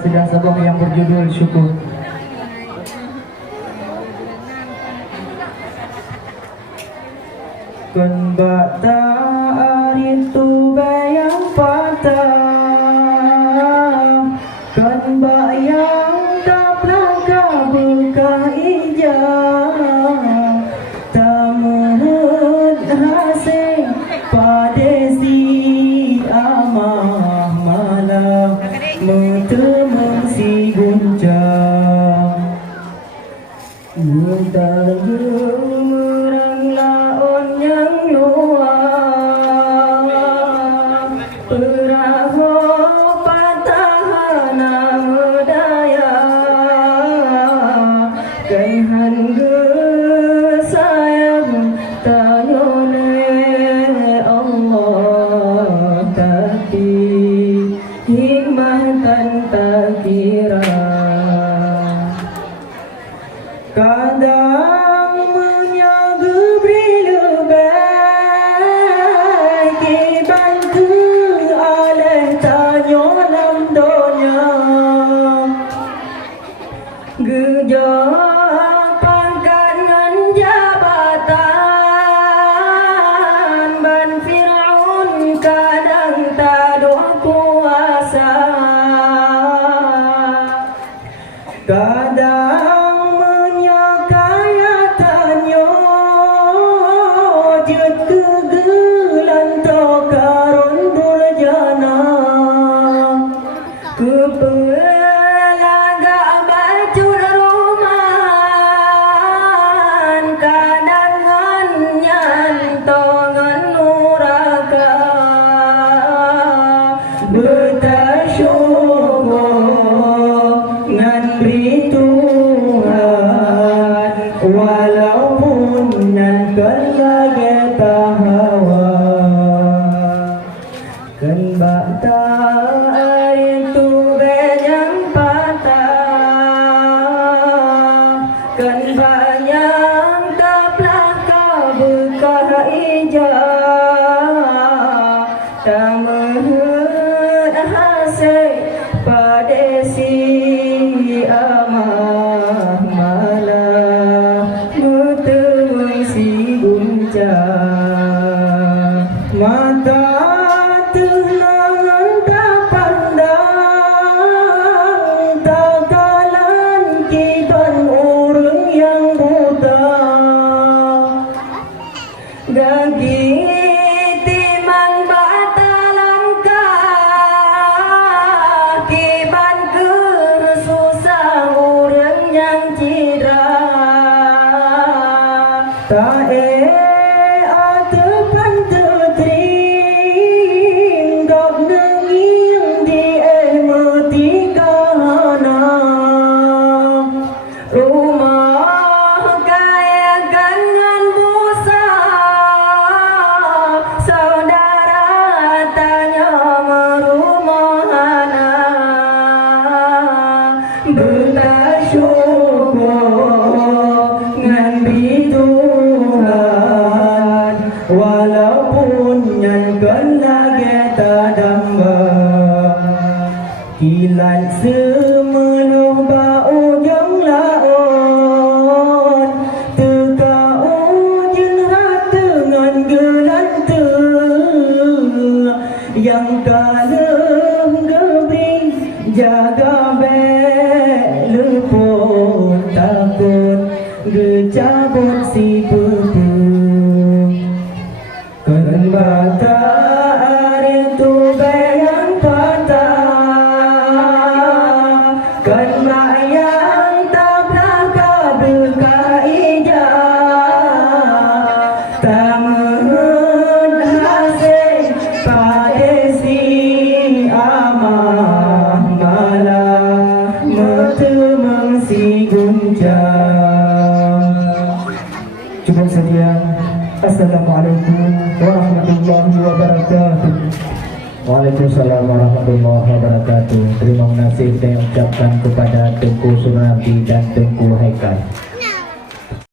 Sidang Sabang yang berjudul Syukur. Kan bata aritu bayang patah, kan bayang taplaka buka ijah, tamuhud hasing padesi amah malah mutemung si guncang mutayu merang laon yang luar perahu patahana medaya kaihan sayang tayone Allah tapi hikmatan tak kira kadang menyaga beri lebih dibantu oleh tanya dalam dunia gejala pangkat jabatan ban Fir'aun kadang tak ada kuasa kadang menyakayatannya jut kegelan tokarun durjana kepelaga bacur rumahan kadangan nyantongan nuraka betasyukur ngan beri Tuhan walaupun nan kelage tahawa kan bata itu bejang patah kan banyak kaplaka buka ijah tamuhud hasing padesi amah malah mutemung si guncang mata tenangan tak pandang tagalan kiban orang yang buta gagi timang bata langkah kiban kesusah orang yang cedera tak atepan tetring dok nenging di metikana rumah kaya gangan busa saudara tanya merumahana betasyukur ngan Tuhan walaupun yang kelage tadamba kilat semenuh bau jeng laon teka ujung rata ngan gelanteng yang kalem gebring jaga bek lepon takut gecabut si pupung kan bata aritu bayang patah kan bayang taplaka buka ijah tamuhud hasing padesi amah malah mutemung si guncang. Cukup sekian. Assalamualaikum warahmatullahi wabarakatuh. Waalaikumsalam warahmatullahi wabarakatuh. Terima kasih saya ucapkan kepada Tengku Sunardi dan Tengku Haikal.